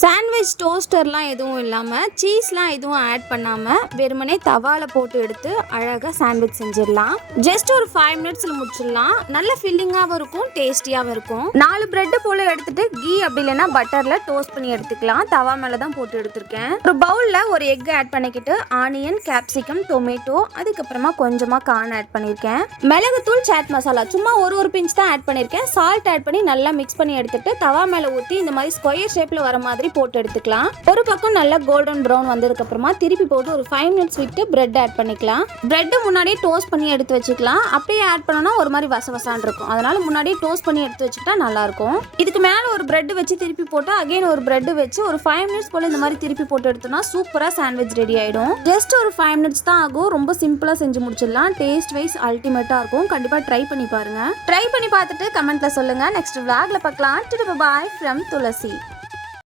Sandwich டோஸ்டர்லாம் எதுவும் இல்லாமல் சீஸ்லாம் எதுவும் ஆட் பண்ணாமல் வெறுமனே தவாவில் போட்டு எடுத்து அழகாக சாண்ட்விச் செஞ்சிடலாம். ஜஸ்ட் ஒரு 5 மினிட்ஸில் முடிச்சிடலாம். நல்ல ஃபில்லிங்காகவும் இருக்கும், டேஸ்டியாகவும் இருக்கும். 4 பிரெட்டு போல் எடுத்துட்டு கீ அப்படி இல்லைன்னா பட்டரில் டோஸ்ட் பண்ணி எடுத்துக்கலாம். தவா மேலே தான் போட்டு எடுத்திருக்கேன். ஒரு பவுலில் ஒரு எக் ஆட் பண்ணிக்கிட்டு ஆனியன், கேப்சிகம், டொமேட்டோ, அதுக்கப்புறமா கொஞ்சமாக கார்ன் ஆட் பண்ணியிருக்கேன். மிளகுத்தூள், சாட் மசாலா சும்மா ஒரு பிஞ்ச் தான் ஆட் பண்ணியிருக்கேன். சால்ட் ஆட் பண்ணி நல்லா மிக்ஸ் பண்ணி எடுத்துட்டு தவா மேலே ஊற்றி இந்த மாதிரி ஸ்கொயர் ஷேப்பில் வர மாதிரி போட்டு எடுத்துக்கலாம். ஒரு பக்கம் நல்லா கோல்டன் ப்ரௌன் வந்ததுக்கு அப்புறமா திருப்பி போட்டு ஒரு 5 மினிட்ஸ் விட்டு பிரெட் ஆட் பண்ணிக்கலாம். பிரெட் முன்னாடியே டோஸ்ட் பண்ணி எடுத்து வச்சுக்கலாம். அப்படியே ஆட் பண்ணனா ஒரு மாதிரி வசவசான் இருக்கும். அதனால முன்னாடியே டோஸ்ட் பண்ணி எடுத்து வச்சுக்கிட்டா நல்லா இருக்கும். இதுக்கு மேல ஒரு பிரெட் வச்சு திருப்பி போட்டு அகைன் ஒரு பிரெட் வச்சு ஒரு 5 மினிட்ஸ் போல இந்த மாதிரி திருப்பி போட்டு எடுத்தோம்னா சூப்பரா சாண்ட்விச் ரெடி ஆயிடும். ஜஸ்ட் ஒரு 5 மினிட்ஸ் தான் ஆகும். ரொம்ப சிம்பிளா செஞ்சு முடிச்சிடலாம். டேஸ்ட் வைஸ் அல்டிமேட்டா இருக்கும். கண்டிப்பா ட்ரை பண்ணி பாருங்க. ட்ரை பண்ணி பார்த்துட்டு கமெண்ட்ல சொல்லுங்க. நெக்ஸ்ட் vlogல பார்க்கலாம். Bye from Tulasi.